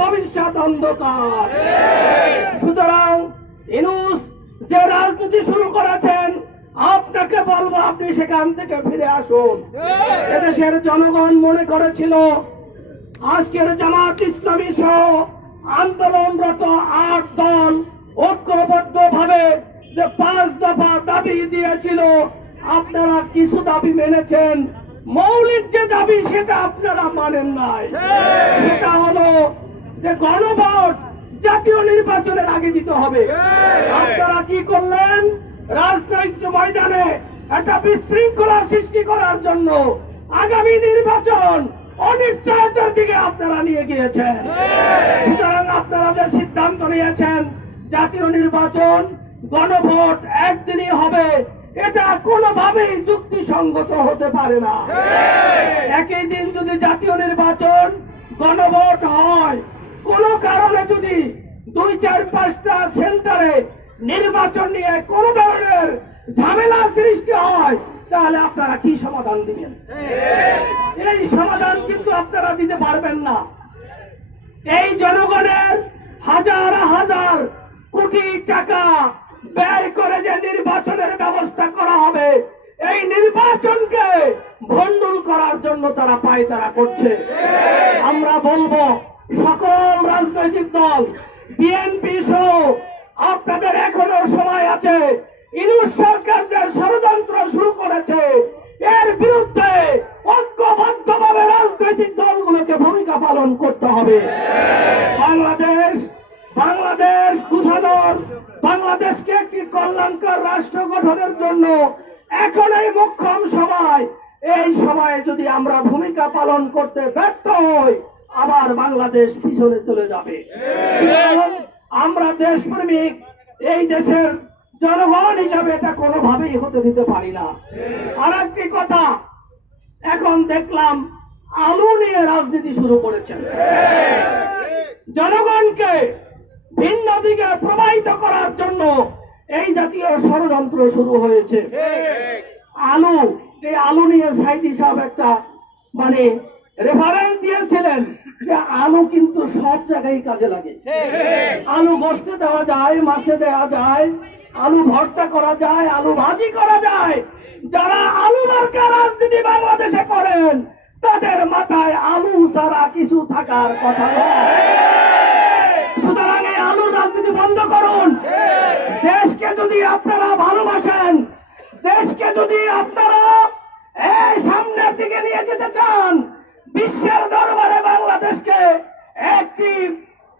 ভবিষ্যৎ অন্ধকার। সুতরাং ইনুস যে রাজনীতি শুরু করেছেন, আপনাকে বলব আপনি সেখান থেকে ফিরে আসুন। এদেশের জনগণ মনে করেছিল, আজকের জামাত ইসলামী সহ আন্দোলনরত আট দল ঐক্যবদ্ধ ভাবে যে পাঁচ দফা দাবি দিয়েছিল, আপনারা কিছু দাবি মেনেছেন। মৌলিক যে দাবি, সেটা আপনারা মানেন নাই। সেটা হলো যে গণভোট জাতীয় নির্বাচনের আগে দিতে হবে। আপনারা কি করলেন? রাজনৈতিক ময়দানে একটা বিশৃঙ্খলা সৃষ্টি করার জন্য আগামী নির্বাচন অনিশ্চয়তার দিকে আপনারা নিয়ে গিয়েছেন। সুতরাং আপনারা যে সিদ্ধান্ত নিয়েছেন জাতীয় নির্বাচন গণভোট একদিনই হবে এটা কোনোভাবেই যুক্তিসঙ্গত হতে পারে না। একই দিন যদি জাতীয় নির্বাচন গণভোট হয় যদি দুই চার পাঁচটা সেন্টারে নির্বাচন নিয়ে কোনো ধরনের ঝামেলা সৃষ্টি হয়, তাহলে আপনারা কি সমাধান দিবেন? এই সমাধান কিন্তু আপনারা দিতে পারবেন না। এই জনগণের হাজার হাজার কোটি টাকা ব্যয় করে যে নির্বাচনের ব্যবস্থা করা হবে, এই নির্বাচনকে ভণ্ডুল করার জন্য তারা পায় তারা করছে। আমরা বলব সকল রাজনৈতিক দল, বিএনপি সহ আপনাদের এখনও সময় আছে। ইনুস সরকার যে ষড়যন্ত্র শুরু করেছে, এর বিরুদ্ধে ঐক্যবদ্ধভাবে রাজনৈতিক দলগুলোকে ভূমিকা পালন করতে হবে। বাংলাদেশ বাংলাদেশ ঘোষণার বাংলাদেশকে একটি কল্যাণকর রাষ্ট্র গঠনের জন্য এখন এই মোক্ষম সময়। এই সময়ে যদি আমরা ভূমিকা পালন করতে ব্যর্থ হই আবার বাংলাদেশ পিছনে চলে যাবে। আমরা দেশপ্রেমিক, এই দেশের জনগণ হিসাবে এটা কোনোভাবেই হতে দিতে পারি না। আর একটি কথা, এখন দেখলাম আলু নিয়ে রাজনীতি শুরু করেছেন। জনগণকে ভিন্ন দিকে প্রবাহিত করার জন্য এই জাতীয় ষড়যন্ত্র শুরু হয়েছে। আলু, এই আলু নিয়ে সাইদি সাহেব একটা মানে রেফারেন্স দিয়েছিলেন যে আলু কিন্তু সব জায়গায় কাজে লাগে। আলু গোস্তে দেওয়া যায়, মাছে দেওয়া যায়, আলু ভর্তা করা যায়, আলু ভাজি করা যায়। যারা আলু মার্কা রাজনীতি বাংলাদেশে করেন, তাদের মাথায় আলু ছাড়া কিছু থাকার কথা সুতরাং এই আলুর রাজনীতি বন্ধ করুন। দেশকে যদি আপনারা ভালোবাসেন, দেশকে যদি আপনারা এই সামনের দিকে নিয়ে যেতে চান বিশ্বের দরবারে বাংলাদেশকে একটি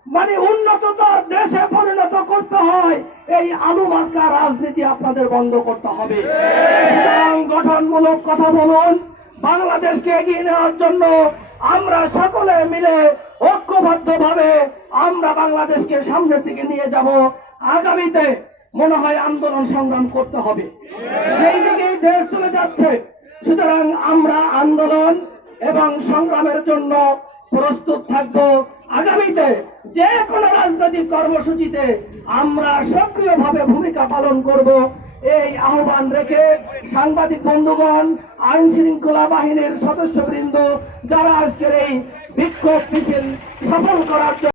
মানে উন্নততর দেশে পরিণত করতে হয়, এই আলু মার্কা রাজনীতি আপনাদের বন্ধ করতে হবে। গঠনমূলক কথা বলুন, বাংলাদেশকে এগিয়ে নেওয়ার জন্য আমরা সকলে মিলে ঐক্যবদ্ধ ভাবে আমরা বাংলাদেশকে সামনের দিকে নিয়ে যাব। আগামীতে মনে হয় আন্দোলন সংগ্রাম করতে হবে। সেই দিকেই দেশ চলে যাচ্ছে। সুতরাং আমরা আন্দোলন এবং সংগ্রামের জন্য প্রস্তুত থাকব আগামীতে যে কোনো রাজনৈতিক কর্মসূচিতে আমরা সক্রিয়ভাবে ভূমিকা পালন করব। এই আহ্বান রেখে সাংবাদিক বন্ধুগণ, আইন শৃঙ্খলা বাহিনীর সদস্যবৃন্দ, যারা আজকের এই বিক্ষোভ মিছিল সফল করার জন্য